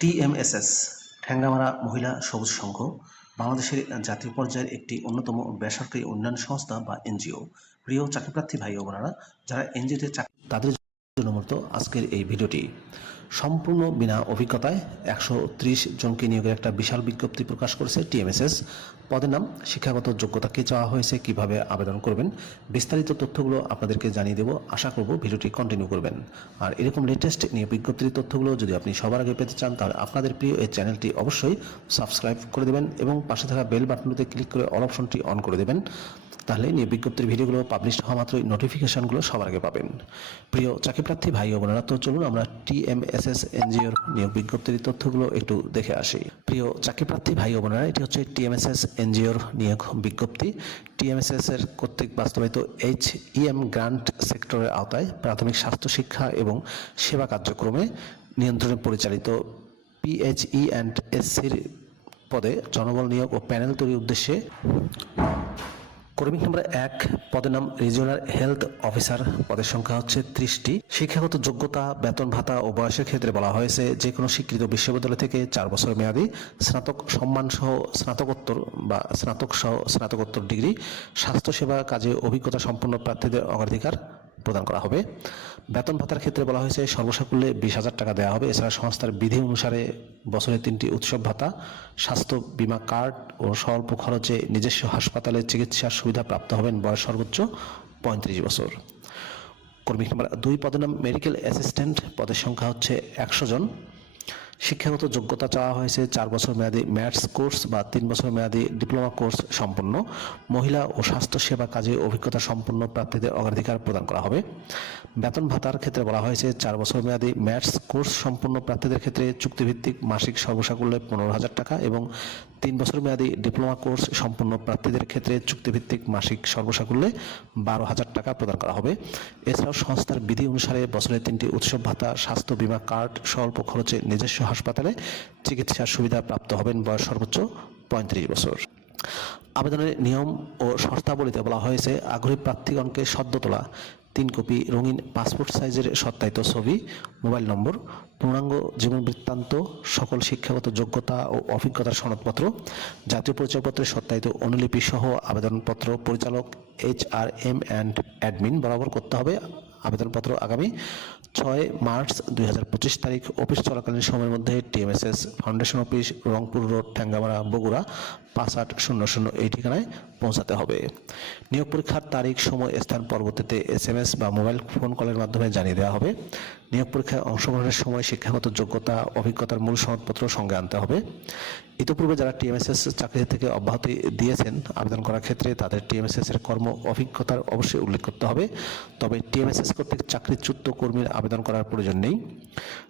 TMSS Thengamara মহিলা সবুজ সংঘ, বাংলাদেশের জাতীয় পর্যায়ের একটি অন্যতম বেসরকারি উন্নয়ন সংস্থা বা এনজিও। প্রিয় চাকরিপ্রার্থী ভাই ও বোনারা, যারা এনজিওতে চাকরি তাদের জন্য মূলত আজকের এই ভিডিওটি। সম্পূর্ণ বিনা অভিজ্ঞতায় একশো ত্রিশ জনকে নিয়োগের একটা বিশাল বিজ্ঞপ্তি প্রকাশ করেছে টিএমএসএস। পদের নাম, শিক্ষাগত যোগ্যতা কি চাওয়া হয়েছে, কীভাবে আবেদন করবেন, বিস্তারিত তথ্যগুলো আপনাদেরকে জানিয়ে দেবো। আশা করব ভিডিওটি কন্টিনিউ করবেন। আর এরকম লেটেস্ট নিয়োগ বিজ্ঞপ্তির তথ্যগুলো যদি আপনি সবার আগে পেতে চান, তাহলে আপনাদের প্রিয় এই চ্যানেলটি অবশ্যই সাবস্ক্রাইব করে দেবেন এবং পাশে থাকা বেল বাটনটিতে ক্লিক করে অল অপশনটি অন করে দেবেন। তাহলে নিয়োগ বিজ্ঞপ্তির ভিডিওগুলো পাবলিশ হওয়া মাত্রই নোটিফিকেশনগুলো সবার আগে পাবেন। প্রিয় চাকরিপ্রার্থী ভাই ও বোনেরা, তো চলুন আমরা টিএমএসএস এনজিওর নিয়োগ বিজ্ঞপ্তির তথ্যগুলো একটু দেখে আসি। প্রিয় চাকরিপ্রার্থী ভাই ও বোনেরা, এটি হচ্ছে টিএমএসএস এনজিওর নিয়োগ বিজ্ঞপ্তি। টিএমএসএস এর কর্তৃক বাস্তবায়িত এইচ ইএম গ্রান্ট সেক্টরের আওতায় প্রাথমিক স্বাস্থ্য শিক্ষা এবং সেবা কার্যক্রমে নিয়ন্ত্রণে পরিচালিত পিএইচই অ্যান্ড এসসির পদে জনবল নিয়োগ ও প্যানেল তৈরির উদ্দেশ্যে কর্মী নম্বর এক পদের নাম রিজিওনাল হেলথ অফিসার পদের সংখ্যা হচ্ছে ত্রিশটি। শিক্ষাগত যোগ্যতা, বেতন ভাতা ও বয়সের ক্ষেত্রে বলা হয়েছে যে কোনো স্বীকৃত বিশ্ববিদ্যালয় থেকে চার বছর মেয়াদী স্নাতক সম্মান সহ স্নাতকোত্তর বা স্নাতক সহ স্নাতকোত্তর ডিগ্রি। স্বাস্থ্যসেবা কাজে অভিজ্ঞতা সম্পন্ন প্রার্থীদের অগ্রাধিকার প্রদান করা হবে। বেতন ভাতার ক্ষেত্রে বলা হয়েছে, সর্বসাকুল্যে বিশ হাজার টাকা দেওয়া হবে। এছাড়া সংস্থার বিধি অনুসারে বছরে তিনটি উৎসব ভাতা, স্বাস্থ্য বিমা কার্ড ও স্বল্প খরচে নিজস্ব হাসপাতালে চিকিৎসার সুবিধা প্রাপ্ত হবেন বয়স সর্বোচ্চ পঁয়ত্রিশ বছর। কর্মী নম্বর দুই, পদের নাম মেডিকেল অ্যাসিস্ট্যান্ট। পদের সংখ্যা হচ্ছে একশো জন। শিক্ষাগত যোগ্যতা চাওয়া হয়েছে চার বছর মেয়াদী ম্যাথস কোর্স বা তিন বছর মেয়াদী ডিপ্লোমা কোর্স সম্পন্ন। মহিলা ও স্বাস্থ্য সেবা কাজে অভিজ্ঞতা সম্পন্ন প্রার্থীদের অগ্রাধিকার প্রদান করা হবে। বেতন ভাতার ক্ষেত্রে বলা হয়েছে চার বছর মেয়াদী ম্যাথস কোর্স সম্পন্ন প্রার্থীদের ক্ষেত্রে চুক্তিভিত্তিক মাসিক সর্বসাকুল্যে পনেরো হাজার টাকা এবং তিন বছর মেয়াদী ডিপ্লোমা কোর্স সম্পন্ন প্রার্থীদের ক্ষেত্রে চুক্তিভিত্তিক মাসিক সর্বসাকুল্যে বারো হাজার টাকা প্রদান করা হবে। এছাড়াও সংস্থার বিধি অনুসারে বছরে তিনটি উৎসব ভাতা, স্বাস্থ্য বীমা কার্ড, স্বল্প খরচে নিজস্ব হাসপাতালে চিকিৎসার সুবিধা প্রাপ্ত হবেন বয়স সর্বোচ্চ পঁয়ত্রিশ বছর। আবেদনের নিয়ম ও শর্তাবলীতে বলা হয়েছে, আগ্রহী প্রার্থীগণকে সদ্য তোলা। তিন কপি রঙিন পাসপোর্ট সাইজের সত্যায়িত ছবি, মোবাইল নম্বর, পূর্ণাঙ্গ জীবন বৃত্তান্ত, সকল শিক্ষাগত যোগ্যতা ও অভিজ্ঞতার সনদপত্র, জাতীয় পরিচয়পত্রের সত্যায়িত অনুলিপি সহ আবেদনপত্র পরিচালক H R M and admin বরাবর করতে হবে। আবেদনপত্র আগামী ছয় মার্চ দুই হাজার পঁচিশ তারিখ, অফিস চলাকালীন সময়ের মধ্যে TMSS foundation office, Rangpur road Thengamara Bogura, পাঁচ আট শূন্য শূন্য এই ঠিকানায় পৌঁছাতে হবে। নিয়োগ পরীক্ষার তারিখ, সময়, স্থান, পরবর্তীতে এস এম এস বা মোবাইল ফোন কলের মাধ্যমে জানিয়ে দেওয়া হবে। নিয়োগ পরীক্ষায় অংশগ্রহণের সময়, শিক্ষাগত যোগ্যতা, অভিজ্ঞতার মূল সনদপত্র সঙ্গে আনতে হবে। ইতিপূর্বে যারা টিএমএসএস চাকরি থেকে অব্যাহতি দিয়েছেন আবেদন করার ক্ষেত্রে তাদের টিএমএসএস এর কর্ম অভিজ্ঞতার অবশ্যই উল্লেখ করতে হবে। তবে টিএমএসএস কর্তৃক চাকরিচ্যুত কর্মীর আবেদন করার প্রয়োজন নেই।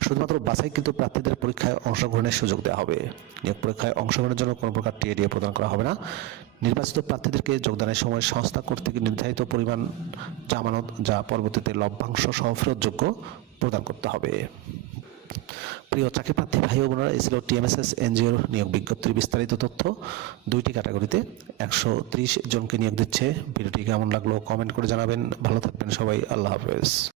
শুধুমাত্র বাছাইকৃত প্রার্থীদের পরীক্ষায় অংশগ্রহণের সুযোগ দেওয়া হবে। নিয়োগ পরীক্ষায় অংশগ্রহণের জন্য কোনো প্রকার টিএডিএ প্রদান করা হবে না। নির্বাচিত প্রার্থীদেরকে যোগদানের সময় সংস্থা কর্তৃক নির্ধারিত পরিমাণ জামানত যা পরবর্তীতে লভ্যাংশ সহ ফেরতযোগ্য প্রদান করতে হবে। প্রিয় চাকরি প্রার্থী ভাই বোনেরা এই ছিল টিএমএসএস এনজিওর নিয়োগ বিজ্ঞপ্তির বিস্তারিত তথ্য। দুইটি ক্যাটাগরিতে একশো ত্রিশ জনকে নিয়োগ দিচ্ছে। ভিডিওটি কেমন লাগল কমেন্ট করে জানাবেন। ভালো থাকবেন সবাই। আল্লাহ হাফেজ।